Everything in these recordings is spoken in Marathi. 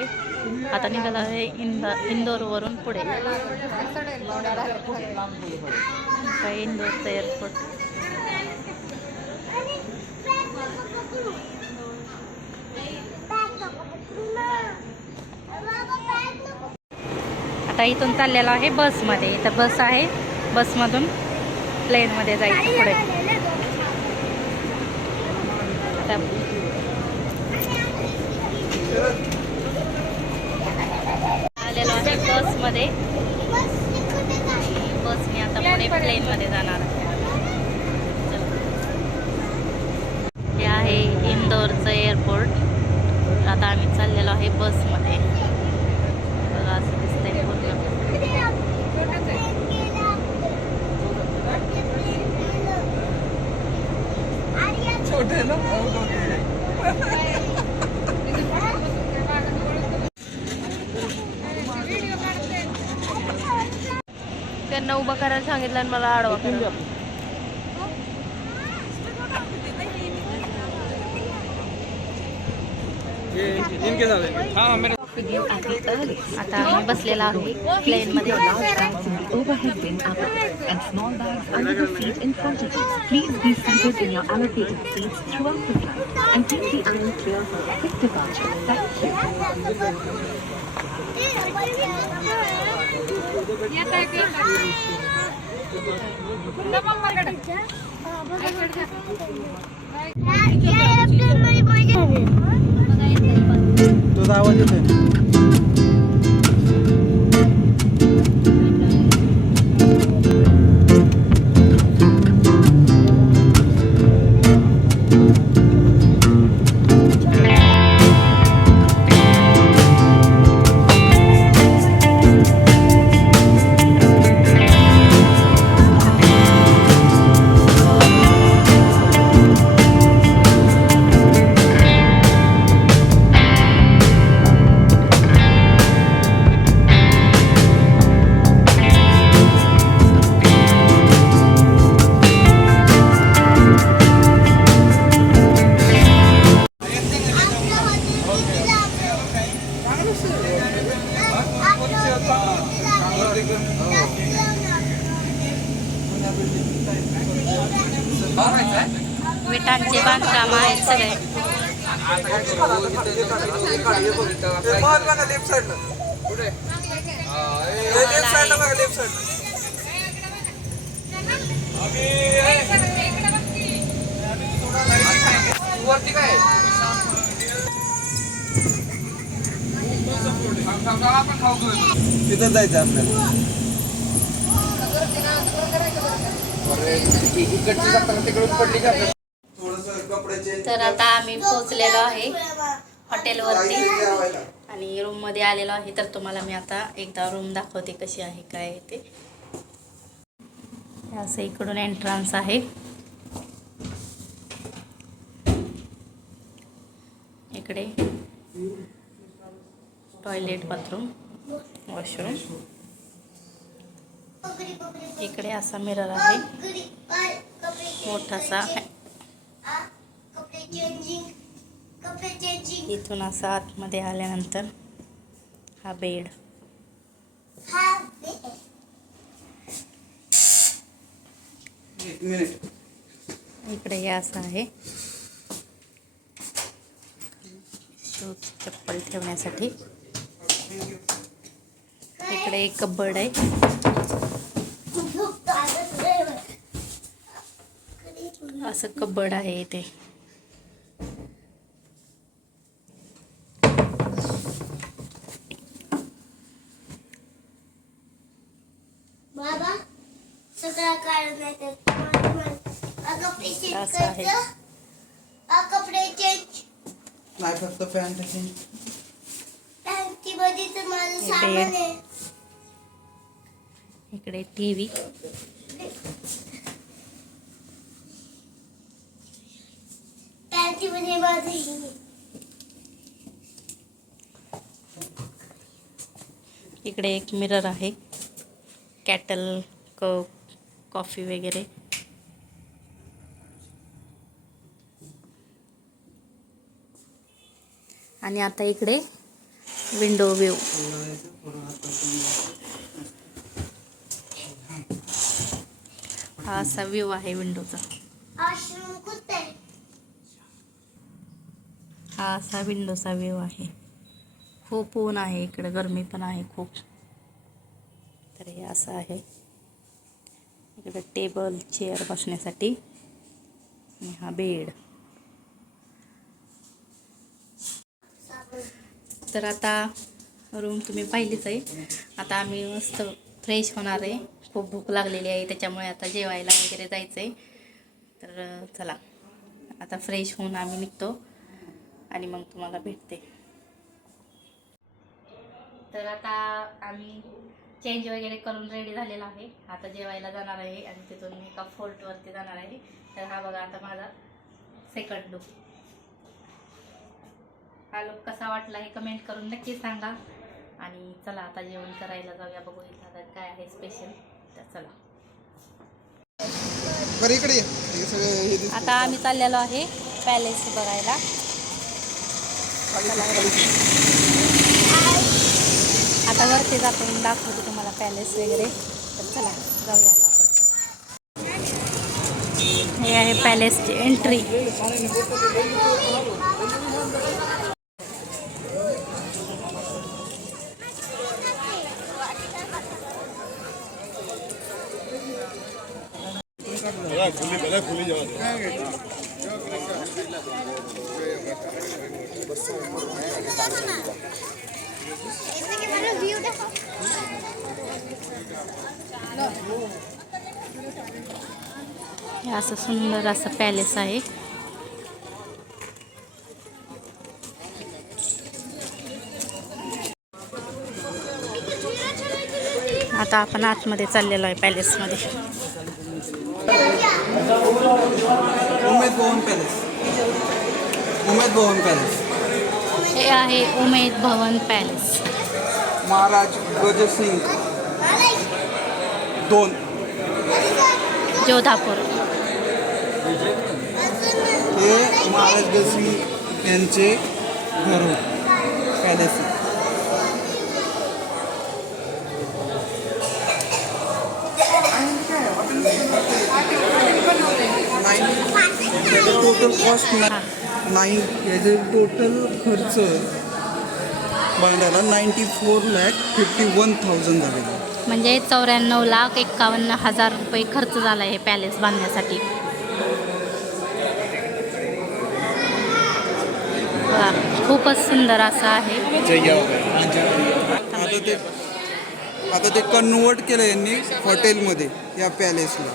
आहे. आता निघाला आहे इंदा इंदोरवरून पुढे. काय इंदोरचं एअरपोर्ट आता इथून चाललेला आहे बसमध्ये. इथं बस आहे. बसमधून प्लेनमध्ये जायचं पुढे. आता आलेलो आहे आणि बसने आता पुढे प्लेनमध्ये जाणार. आहे हे आहे इंदोरचं एअरपोर्ट आता आम्ही चाललेलो आहे बसमध्ये. बघा असं दिसतंय पूर्ण. छोटे ना? करायला सांगितलं आणि मला आडवा करायला. इनके साथ हाँ मेरे आता आम्ही बसलेला आहे प्लेनमध्ये large bags in the overhead bin up and small bags under the seat in front of you. Please be seated in your allocated seats throughout the flight and keep the aisle clear for a quick departure. Thank you. तुझा आवाज येतोय विटांचे बांधकाम आहेत सगळे. वरती काय? तिथं जायचं आपल्याला. तर आता आम्ही पोहोचलेलो आहे हॉटेलवरती. आणि रूममध्ये आलेलो आहे. तर तुम्हाला मी आता एकदा रूम दाखवते कशी आहे काय आहे ते. असं इकडून एंट्रन्स आहे. इकडे टॉयलेट बाथरूम वॉशरूम इकडे असा मिरर आहे. मोठासा. इथून असा आतमध्ये आल्यानंतर हा बेड. इकडे हे असं आहे. शूज चप्पल ठेवण्यासाठी. इकडे एक कबड आहे. असं कबड आहे इथे बाबा सगळं काढून नाही तर कपडे चेंज आहे. करायचं कपडे चेंज नाही फक्त पॅन्ट टँकी मध्ये तर माझं हे सामान बेड. आहे. इकडे टी व्ही टँकी मध्ये माझं हे. इकडे एक मिरर आहे. कॅटल कप कॉफी वगैरे. आणि आता इकडे विंडो व्ह्यू. हा असा व्ह्यू आहे विंडोचा. हा असा विंडोचा व्ह्यू आहे. खूप ऊन आहे इकडे गरमी पण आहे खूप. तर हे असं आहे. इकडे टेबल चेअर बसण्यासाठी आणि हा बेड. तर आता रूम तुम्ही पाहिलीच आहे. आता आम्ही मस्त फ्रेश होणार आहे. खूप भूक लागलेली आहे त्याच्यामुळे आता जेवायला वगैरे जायचं आहे तर चला आता फ्रेश होऊन आम्ही निघतो आणि मग तुम्हाला भेटते. तर आता आम्ही चेंज वगैरे करून रेडी झालेला आहे. आता जेवायला जाणार आहे आणि तिथून मी एका फोर्टवरती जाणार आहे. तर हा बघा आता माझा सेकंड लुक हा लुक कसा वाटला हे कमेंट करून नक्की सांगा. आणि चला आता जेवण करायला जाऊया. बघू इथं आता काय आहे स्पेशल तर चला. आता आम्ही चाललेलो आहे पॅलेस बघायला. आता वरती जातो दाखवतो दाखवते तुम्हाला पॅलेस वगैरे. तर चला जाऊया आता आपण. हे आहे पॅलेसची एंट्री हे असं सुंदर असं पॅलेस आहे. आता आपण आतमध्ये चाललेलो आहे पॅलेसमध्ये. उमेद भवन पॅलेस. उमेद भवन पॅलेस. हे आहे उमेद भवन पॅलेस. महाराज गजसिंग. दोन. जोधापूर. हे महाराज गजसिंग यांचे घर होते. Palace nine total cost nine याचे टोटल खर्च बांधायला ninety four lakh fifty one thousand झालेला म्हणजे चौऱ्याण्णव लाख एक्कावन्न हजार रुपये खर्च झाला आहे पॅलेस बांधण्यासाठी. खूपच सुंदर असं आहे. आता ते आता ते कन्वर्ट केलं यांनी हॉटेलमध्ये या पॅलेसला.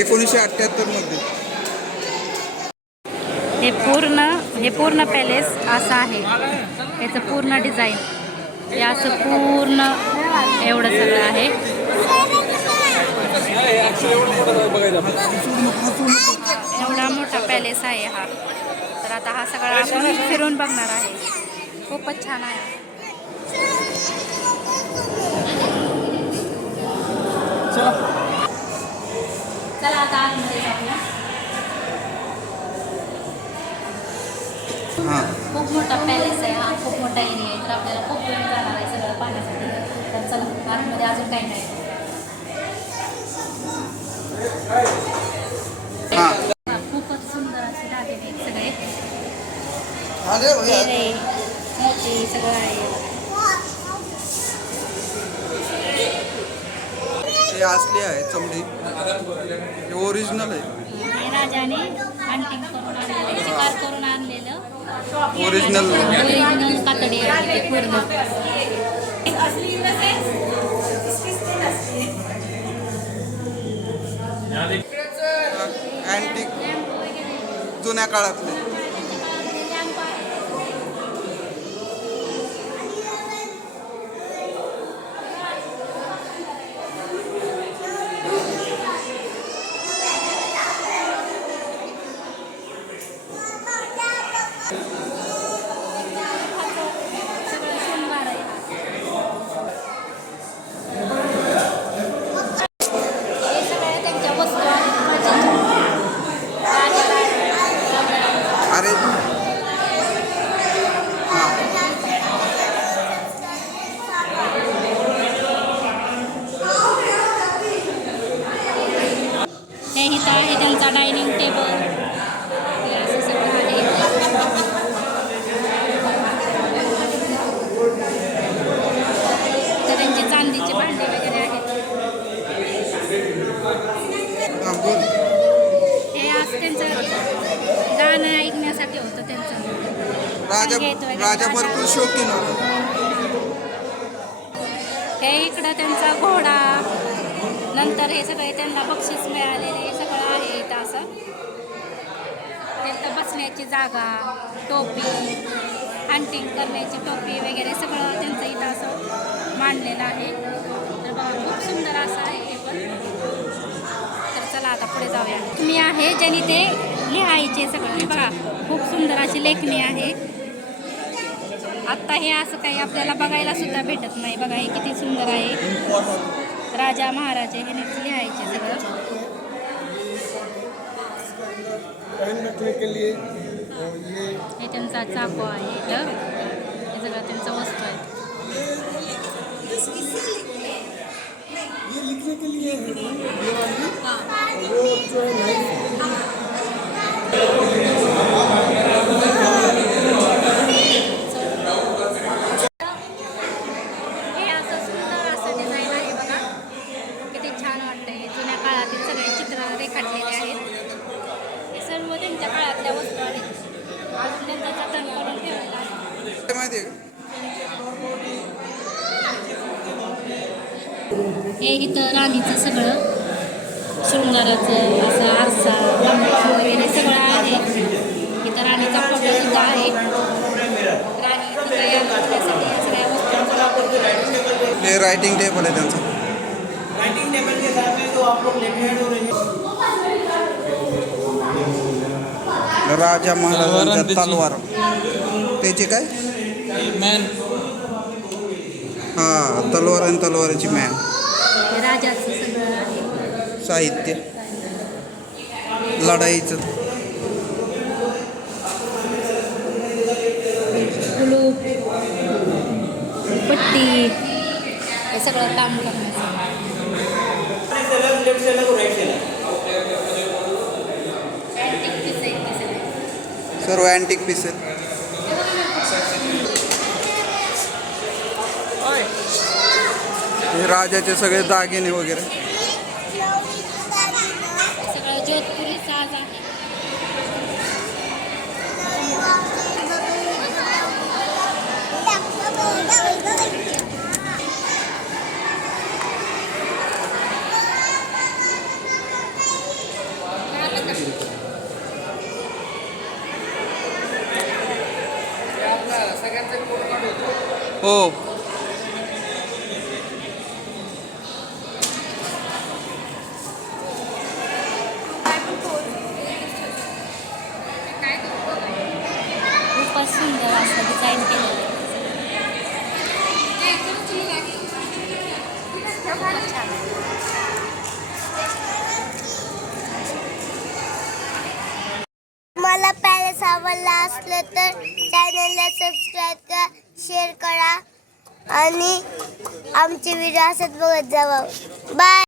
एकोणीसशे अठ्ठ्याहत्तरमध्ये हे पूर्ण हे पूर्ण पॅलेस असं आहे. याचं पूर्ण डिझाईन. हे असं पूर्ण एवढं सगळं आहे. एवढा मोठा पॅलेस आहे हा. तर आता हा सगळा आपण फिरून बघणार आहे. खूपच छान आहे. चला आता आतमध्ये जाऊया. हाँ. खूप मोठा पॅलेस आहे हा. खूप मोठा एरिया आहे. तर आपल्याला खूप वेळ जाणार आहे सगळं पाहण्यासाठी. तर चला आतमध्ये अजून काही नाही. हां. खूपच सुंदर असे दागिने आहेत सगळे. अरे हिरे मोती सगळं आहे. असले आहे चमडी. हे ओरिजिनल आहे. हे राजाने हंटिंग करून आणलेलं शिकार करून आणलेलं. ओरिजिनल ओरिजिनल कातडी आहे पूर्ण. अँटिक जुन्या काळातले सगळं शृंगार आहे हे सगळ्या त्यांच्या वस्तू आहेत प्राचीन. राजा- राजा संगीत वगैरे राजा भरपूर राजा- शौकीन होता. हे इकडं त्यांचा घोडा. नंतर हे सगळे त्यांना बक्षीस मिळालेले हे सगळं आहे इथं असं. त्यांचं बसण्याची जागा टोपी हंटिंग करण्याची टोपी वगैरे सगळं त्यांचं इथं असं मांडलेलं आहे. तर बघा खूप सुंदर असं आहे हे पण. तर चला आता पुढे जाऊया. मी आहे ज्यांनी ते लिहायचे सगळं. बघा. खूप सुंदर अशी लेखणी आहे. आत्ता हे असं काही आपल्याला बघायला सुद्धा भेटत नाही. बघा हे किती सुंदर आहे. राजा महाराजे हे लिहायचे सगळं. हे त्यांचा चाकू आहे इथं हे सगळं त्यांचं वस्तू आहे हे असं सुंदर असं डिझाईन आहे बघा किती छान वाटतंय जुन्या काळातील सगळे चित्र रेखाटलेले आहेत हे सर्व त्यांच्या काळातल्या वस्तू आहेत अजून त्यांचं जतन करून ठेवलेलं आहे ते माहिती आहे का हे इथं राणीचं सगळं. शृंगाराचं असं आरसा वगैरे सगळं आहे. इथं राणीचा फोटो सुद्धा आहे. राणी इथं तयार करण्यासाठी या सगळ्या वस्तूंचा वापर केला हे रायटिंग टेबल आहे त्यांचं. राजा महाराजांच्या तलवार. त्याचे काय? हा तलवार आणि तलवाराची मॅन साहित्य. लढाईचं. पट्टी हे सगळं काम करण्याचं Antique piece आहेत ते सगळे. सर्व अँटिक पीस आहेत हे राजाचे सगळे दागिने वगैरे हे सगळं जोधपुरी साज आहे हो खूपच सुंदर असं डिझाईन केलेलं आहे खूपच छान आहे. मला पॅलेस आवडला असलं तर चॅनलला सबस्क्राईब करा शेअर करा आणि आमची व्हिडिओ असत बघत जावा. बाय